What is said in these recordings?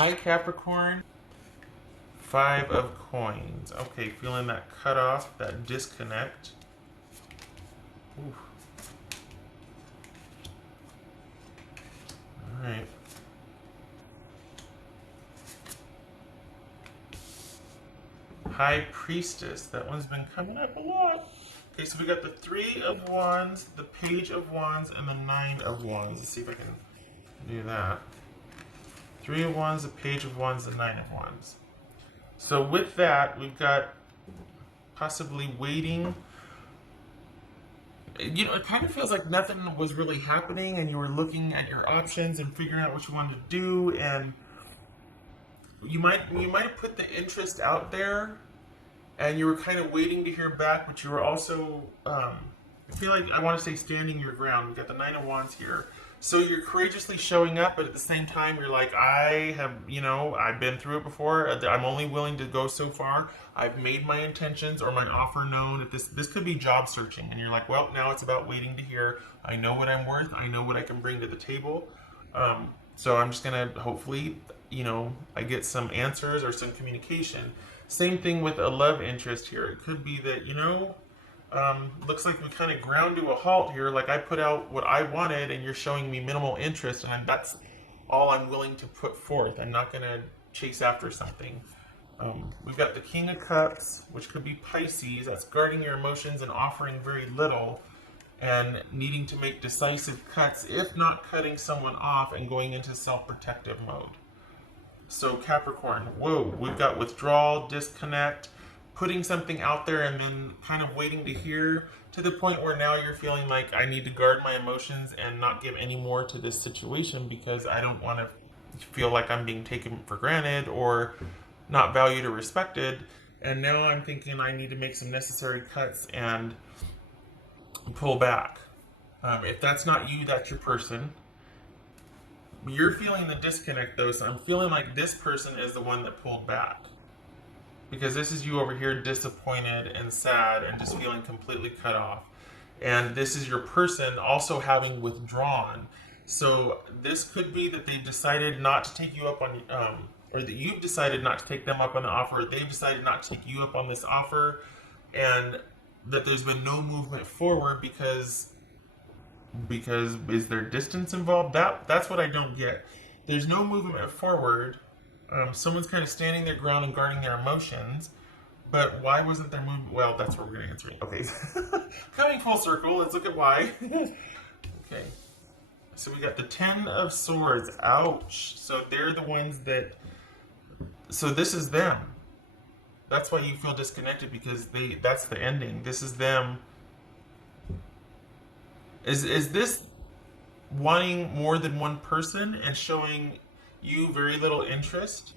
Hi, Capricorn. Five of coins. Okay, feeling that cut off, that disconnect. Ooh. All right. High Priestess. That one's been coming up a lot. Okay, so we got the Three of Wands, the Page of Wands, and the Nine of Wands. Let's see if I can do that. Three of Wands, the Page of Wands, the Nine of Wands. So with that, we've got possibly waiting. You know, it kind of feels like nothing was really happening, and you were looking at your options and figuring out what you wanted to do, and you might have put the interest out there, and you were kind of waiting to hear back, but you were also I feel like I want to say standing your ground. We've got the Nine of Wands here. So you're courageously showing up, but at the same time, you're like, I have, I've been through it before. I'm only willing to go so far. I've made my intentions or my offer known. If this could be job searching, and you're like, well, now it's about waiting to hear. I know what I'm worth. I know what I can bring to the table. So I'm just gonna hopefully, I get some answers or some communication. Same thing with a love interest here. It could be that, looks like we kind of ground to a halt here. Like I put out what I wanted, and you're showing me minimal interest, and that's all I'm willing to put forth. I'm not going to chase after something. We've got the King of Cups, which could be Pisces. That's guarding your emotions and offering very little, and needing to make decisive cuts, if not cutting someone off and going into self-protective mode. So Capricorn, whoa, we've got withdrawal, disconnect, putting something out there and then kind of waiting to hear, to the point where now you're feeling like I need to guard my emotions and not give any more to this situation because I don't want to feel like I'm being taken for granted or not valued or respected. And now I'm thinking I need to make some necessary cuts and pull back. If that's not you, that's your person. You're feeling the disconnect though, so I'm feeling like this person is the one that pulled back. Because this is you over here disappointed and sad and just feeling completely cut off. And this is your person also having withdrawn. So this could be that they've decided not to take you up on, or that you've decided not to take them up on the offer, or they've decided not to take you up on this offer, and that there's been no movement forward because is there distance involved? That's what I don't get. There's no movement forward. Someone's kind of standing their ground and guarding their emotions, but why wasn't there movement? Well, that's what we're going to answer. Okay, coming full circle, let's look at why. Okay, so we got the Ten of Swords. Ouch. So they're the ones that, so this is them. That's why you feel disconnected, because that's the ending. This is them. Is this wanting more than one person and showing you very little interest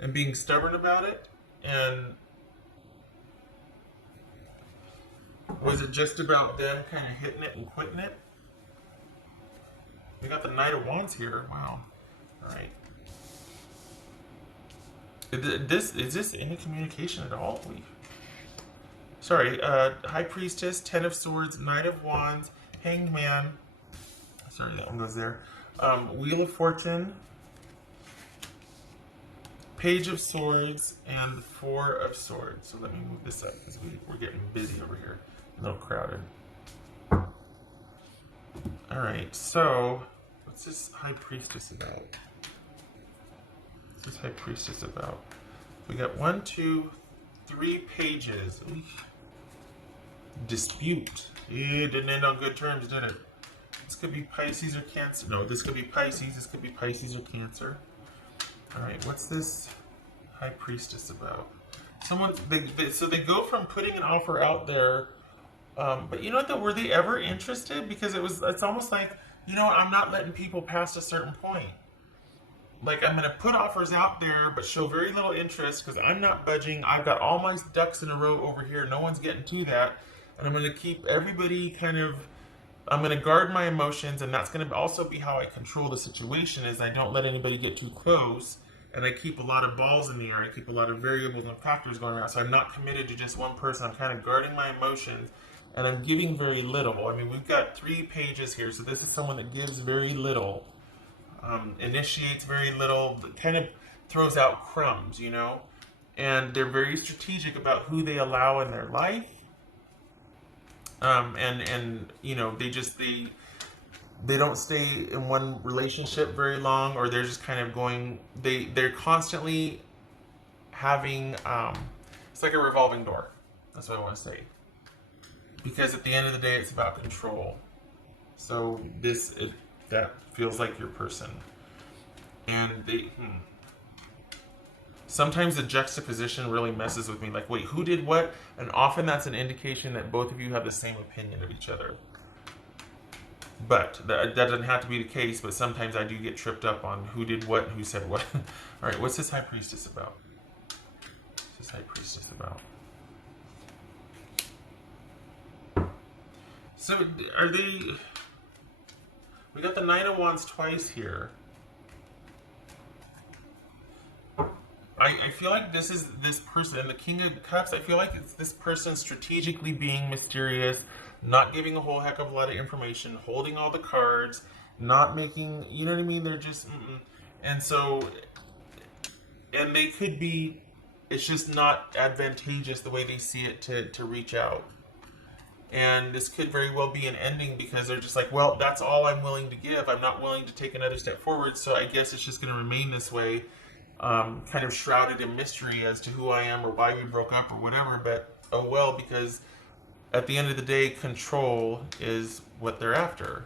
and being stubborn about it? And was it just about them kind of hitting it and quitting it? We got the Knight of Wands here. Wow. All right. Is this any communication at all? Sorry. High Priestess, Ten of Swords, Knight of Wands, Hanged Man. Sorry, that one goes there. Wheel of Fortune, Page of Swords, and Four of Swords. So let me move this up because we're getting busy over here. A little crowded. Alright, so what's this High Priestess about? What's this High Priestess about? We got 1, 2, 3 pages. Oof. Dispute. It didn't end on good terms, did it? This could be Pisces or Cancer. No, this could be Pisces. This could be Pisces or Cancer. Alright, what's this High Priestess about? So they go from putting an offer out there, but you know what though, were they ever interested? Because it's almost like, I'm not letting people past a certain point. Like, I'm going to put offers out there, but show very little interest because I'm not budging. I've got all my ducks in a row over here. No one's getting to that. And I'm going to keep everybody I'm going to guard my emotions, and that's going to also be how I control the situation, is I don't let anybody get too close, and I keep a lot of balls in the air. I keep a lot of variables and factors going around, so I'm not committed to just one person. I'm kind of guarding my emotions, and I'm giving very little. I mean, we've got 3 pages here, so this is someone that gives very little. initiates very little, kind of throws out crumbs, you know? And they're very strategic about who they allow in their life. And you know, they don't stay in one relationship very long, or they're just kind of going, they're constantly having, it's like a revolving door. That's what I want to say. Because at the end of the day, it's about control. So that feels like your person. And sometimes the juxtaposition really messes with me. Like, wait, who did what? And often that's an indication that both of you have the same opinion of each other. But that doesn't have to be the case, but sometimes I do get tripped up on who did what and who said what. All right, what's this High Priestess about? What's this High Priestess about? So, are they... We got the Nine of Wands twice here. I feel like this is this person, and the King of Cups, I feel like it's this person strategically being mysterious, not giving a whole heck of a lot of information, holding all the cards, not making, you know what I mean? They're just, and so, and they could be, it's just not advantageous the way they see it to reach out. And this could very well be an ending because they're just like, well, that's all I'm willing to give. I'm not willing to take another step forward, so I guess it's just going to remain this way. Kind of shrouded in mystery as to who I am or why we broke up or whatever, but oh well, because at the end of the day, control is what they're after.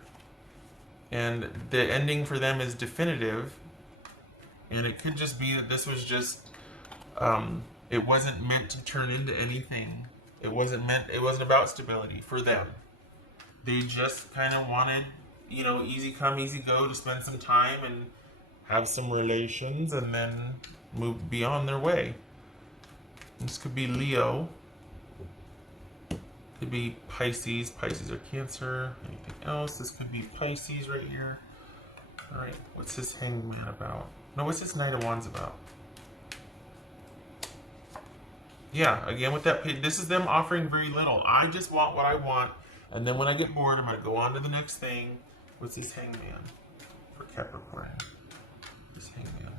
And the ending for them is definitive, and it could just be that this was just, it wasn't meant to turn into anything. It wasn't about stability for them. They just kind of wanted, you know, easy come, easy go, to spend some time and have some relations and then move beyond their way. This could be Leo. Could be Pisces. Pisces or Cancer. Anything else? This could be Pisces right here. Alright, what's this Hanged Man about? No, what's this Knight of Wands about? Yeah, again with that, this is them offering very little. I just want what I want, and then when I get bored, I'm going to go on to the next thing. What's this Hanged Man for Capricorn?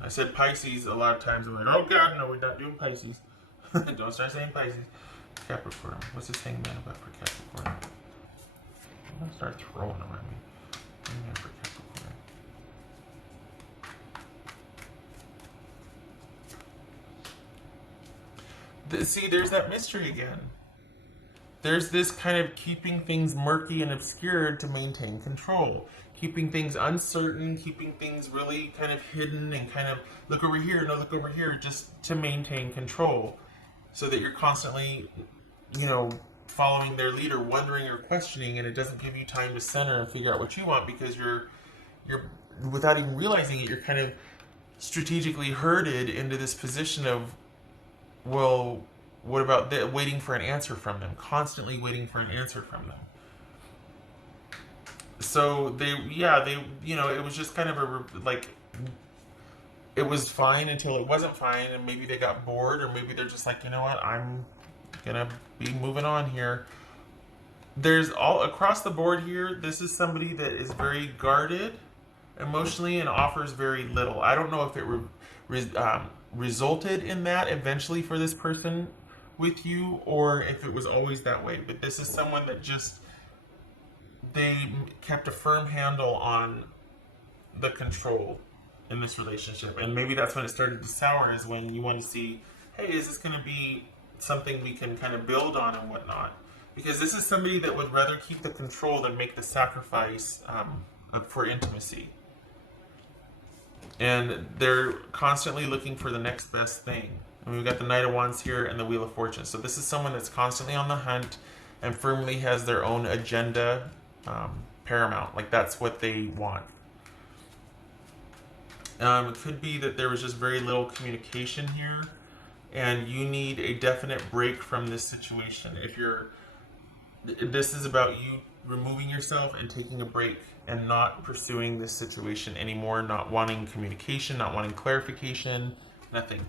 I said Pisces a lot of times. I'm like, oh God, no, we're not doing Pisces. Don't start saying Pisces. Capricorn. What's this Hanged Man about for Capricorn? I'm going to start throwing them at me. Hanged Man for Capricorn. See, there's that mystery again. There's this kind of keeping things murky and obscured to maintain control. Keeping things uncertain, keeping things really kind of hidden and kind of look over here, no, look over here, just to maintain control. So that you're constantly, you know, following their lead or wondering or questioning, and it doesn't give you time to center and figure out what you want because you're without even realizing it, you're kind of strategically herded into this position of, well, what about waiting for an answer from them, constantly waiting for an answer from them. So they, you know, it was just kind of it was fine until it wasn't fine, and maybe they got bored, or maybe they're just like, you know what, I'm gonna be moving on here. There's all across the board here, this is somebody that is very guarded emotionally and offers very little. I don't know if it resulted in that eventually for this person with you, or if it was always that way, but this is someone that just, they kept a firm handle on the control in this relationship. And maybe that's when it started to sour, is when you want to see, hey, is this going to be something we can kind of build on and whatnot? Because this is somebody that would rather keep the control than make the sacrifice for intimacy. And they're constantly looking for the next best thing. And we've got the Knight of Wands here and the Wheel of Fortune. So this is someone that's constantly on the hunt and firmly has their own agenda paramount. Like, that's what they want. It could be that there was just very little communication here, and you need a definite break from this situation. This is about you removing yourself and taking a break and not pursuing this situation anymore, not wanting communication, not wanting clarification, nothing.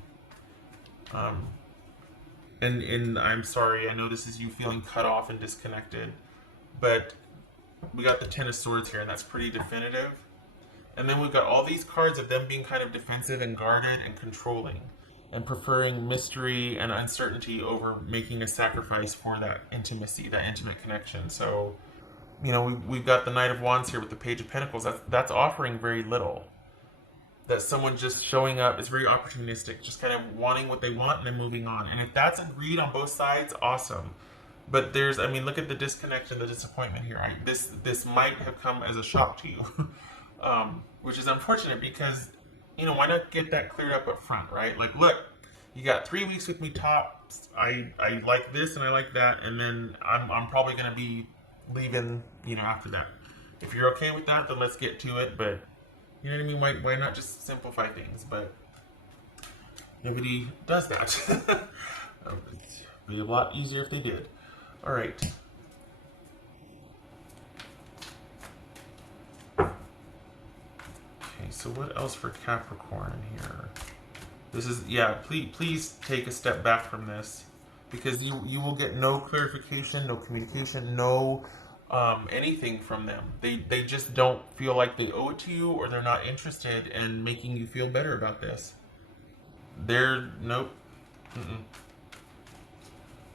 And I'm sorry, I know this is you feeling cut off and disconnected, but we got the Ten of Swords here, and that's pretty definitive. And then we've got all these cards of them being kind of defensive and guarded and controlling and preferring mystery and uncertainty over making a sacrifice for that intimacy, that intimate connection. So, you know, we've got the Knight of Wands here with the Page of Pentacles. That's offering very little. That someone just showing up is very opportunistic, just kind of wanting what they want and then moving on. And if that's agreed on both sides, awesome. But there's, I mean, look at the disconnect and the disappointment here. This might have come as a shock to you, which is unfortunate because, you know, why not get that cleared up front, right? Like, look, you got 3 weeks with me tops. I like this and I like that, and then I'm probably going to be leaving, you know, after that. If you're okay with that, then let's get to it. But you know what I mean? Why not just simplify things? But nobody does that. It'd be a lot easier if they did. All right. Okay, so what else for Capricorn here? This is, yeah, please take a step back from this, because you will get no clarification, no communication, no anything from them. They just don't feel like they owe it to you, or they're not interested in making you feel better about this. Nope.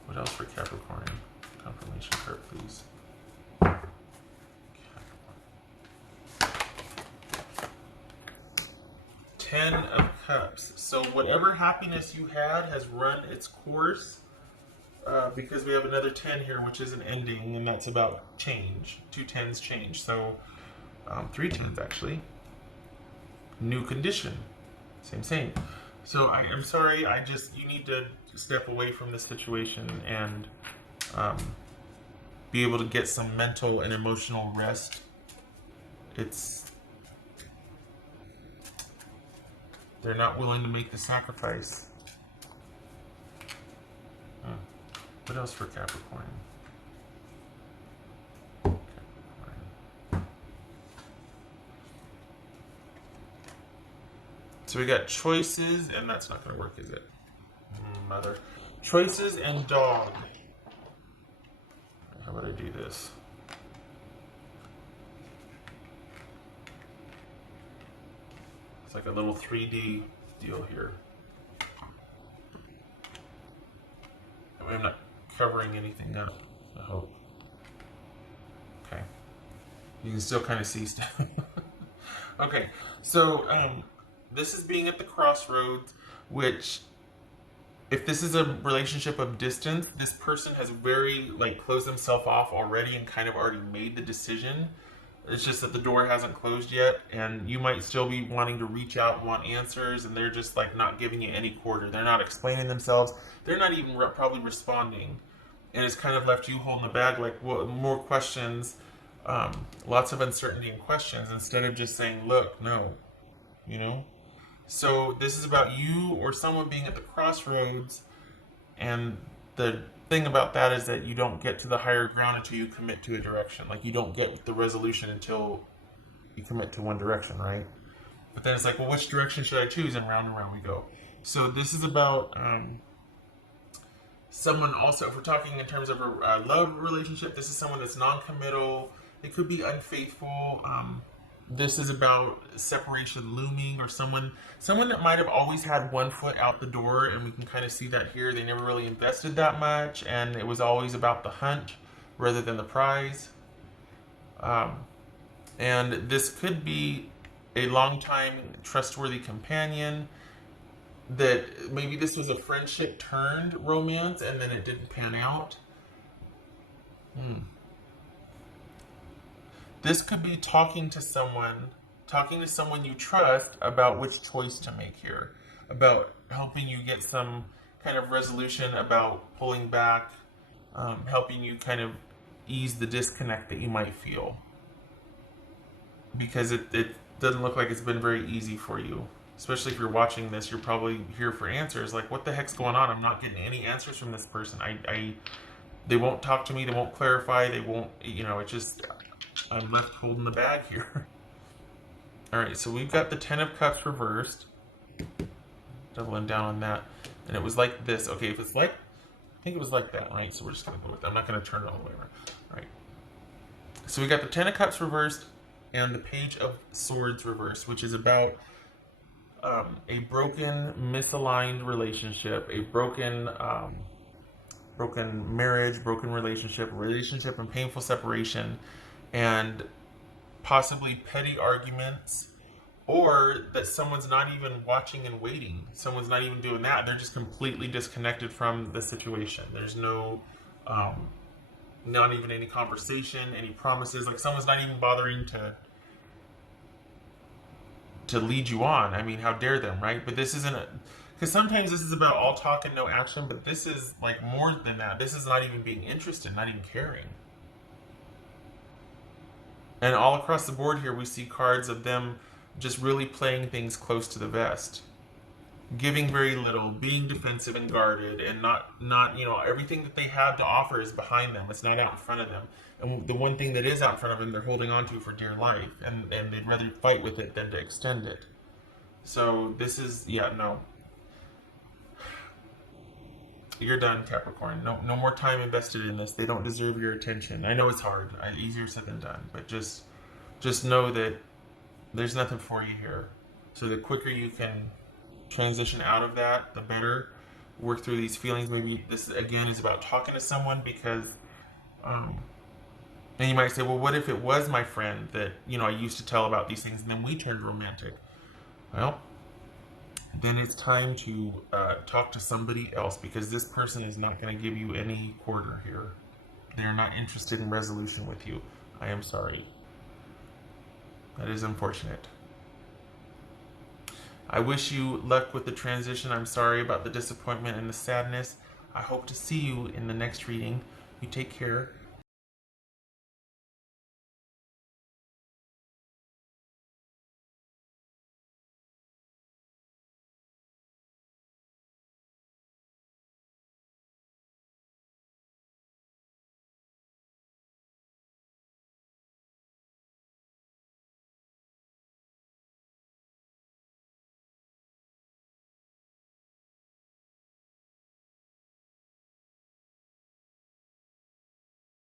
What else for Capricorn? Confirmation card, please. Ten of Cups. So whatever happiness you had has run its course, because we have another 10 here, which is an ending, and that's about change. 2 tens change. So 3 tens actually. New condition. Same. So I'm sorry. You need to step away from this situation and be able to get some mental and emotional rest. They're not willing to make the sacrifice. What else for Capricorn? So we got choices, and that's not going to work, is it? Mother. Choices and dog. How about I do this? It's like a little 3D deal here. I'm not covering anything up, I hope. Okay. You can still kind of see stuff. Okay, so this is being at the crossroads, which, if this is a relationship of distance, this person has very, closed themselves off already and kind of already made the decision. It's just that the door hasn't closed yet, and you might still be wanting to reach out, want answers, and they're just not giving you any quarter. They're not explaining themselves. They're not even probably responding, and it's kind of left you holding the bag, more questions, lots of uncertainty and questions, instead of just saying, look, no, you know? So this is about you or someone being at the crossroads, and the thing about that is that you don't get to the higher ground until you commit to a direction. You don't get the resolution until you commit to one direction, right? But then it's well, which direction should I choose? And round we go. So this is about someone also, if we're talking in terms of a love relationship, this is someone that's non-committal. It could be unfaithful. This is about separation looming, or someone that might have always had one foot out the door, and we can kind of see that here. They never really invested that much, and it was always about the hunt rather than the prize. And this could be a long-time trustworthy companion, that maybe this was a friendship turned romance, and then it didn't pan out. This could be talking to someone you trust about which choice to make here, about helping you get some kind of resolution, about pulling back, helping you kind of ease the disconnect that you might feel. Because it doesn't look like it's been very easy for you. Especially if you're watching this, you're probably here for answers. What the heck's going on? I'm not getting any answers from this person. They won't talk to me. They won't clarify. They won't, it just... I'm left holding the bag here. Alright, so we've got the 10 of Cups reversed. Doubling down on that. And it was like this. Okay, if it's I think it was like that, right? So we're just going to go with that. I'm not going to turn it all the way around. Alright. So we got the 10 of Cups reversed. and the Page of Swords reversed, which is about a broken, misaligned relationship, a broken marriage, broken relationship and painful separation, and possibly petty arguments, or that someone's not even watching and waiting. Someone's not even doing that. They're just completely disconnected from the situation. There's no, not even any conversation, any promises. Like someone's not even bothering to lead you on. I mean, how dare them, right? But this isn't a, because sometimes this is about all talk and no action, but this is like more than that. This is not even being interested, not even caring. And all across the board here, we see cards of them just really playing things close to the vest, giving very little, being defensive and guarded, and not everything that they have to offer is behind them. It's not out in front of them. And the one thing that is out in front of them, they're holding on to for dear life, and they'd rather fight with it than to extend it. So this is, yeah, no. You're done, Capricorn. No more time invested in this. They don't deserve your attention. I know it's hard. Easier said than done. But just know that there's nothing for you here. So the quicker you can transition out of that, the better. Work through these feelings. Maybe this again is about talking to someone because, and you might say, well, what if it was my friend that I used to tell about these things, and then we turned romantic? Well, then it's time to talk to somebody else, because this person is not going to give you any quarter here. They're not interested in resolution with you. I am sorry. That is unfortunate. I wish you luck with the transition. I'm sorry about the disappointment and the sadness. I hope to see you in the next reading. You take care.